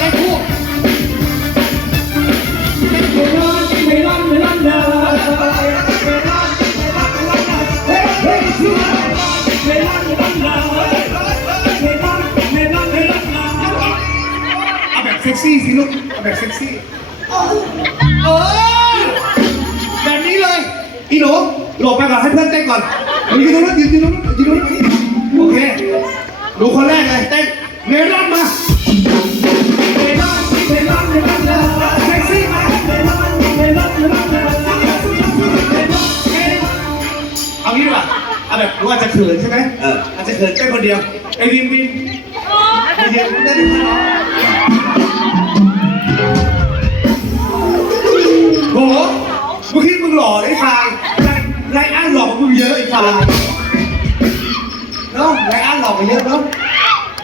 เต้นคู่เมลอนเมลอนเมลอนเดอเฮ้ยเฮ้ยเมลอนเมลอนเดอเมลอนเมลอนเมลอนเดอเอาแบบเซ็กซี่สิลูกเอาแบบเซ็กซี่เออแบบนี้เลย อีหนูหลบไปก่อนให้เพื่อนเต้นก่อนยืนตรงนั้นยืนตรงนั้นยืนตรงนั้นโอเคหนูคนแรกเลยเต้นเมลอนมา เอาแบบรู้ว่าจะเขินใช่ไหมเออ อาจจะเขินเต้นคนเดียว ไอ้วิมวิมวิมวิมเต้นคนเดียวโหเมื่อกี้มึงหล่อไอ้ฟายไลไลอ้านหล่อกว่ามึงเยอะไอ้ฟายเนาะไลอ้านหล่อกว่าเยอะเนาะ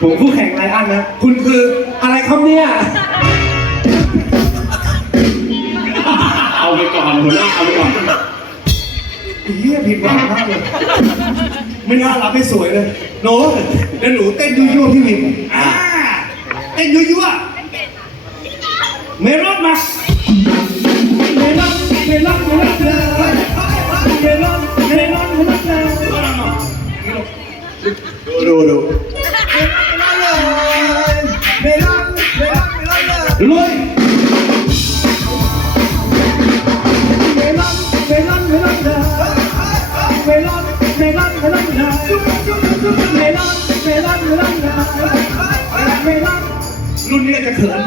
ผมคู่แข่งไลอันนะ คุณคืออะไรครับเนี่ย เอาไปก่อนหัวหน้าเอาไปก่อนไอ้ เหี้ยผิดหวังมากเลย ไม่น่ารับไม่สวยเลยหนูเดี๋ยวหนูเต้นยั่วๆพี่วิมอ่าเต้นยั่วๆเมรอนมาเมลอนเมลอนเมลอนเดอเมลอนเมลอนเมลอนเดอดูดูเมลอนเมลอนเมลอนเลยลุยเมลอนเมลอนเมลอนเดอ รุ่นนี้จะเขิน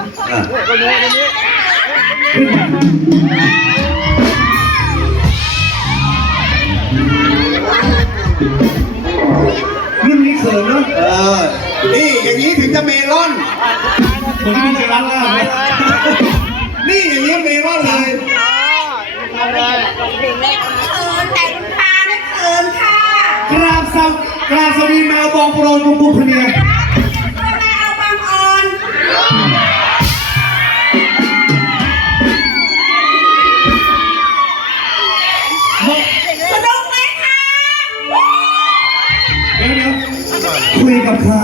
รุ่นนี้เขินเนาะเออ นี่อย่างนี้ถึงจะเมลอนผมไม่เคยรักแล้วเลยนี่อย่างนี้เมลอนเลยเขินแต่ กราบสวัสดีแมวบองโปรยบุบุคเนียก็ได้เอาบางออนสนุกไหมคะเดี๋ยวเดี๋ยวคุยกับใคร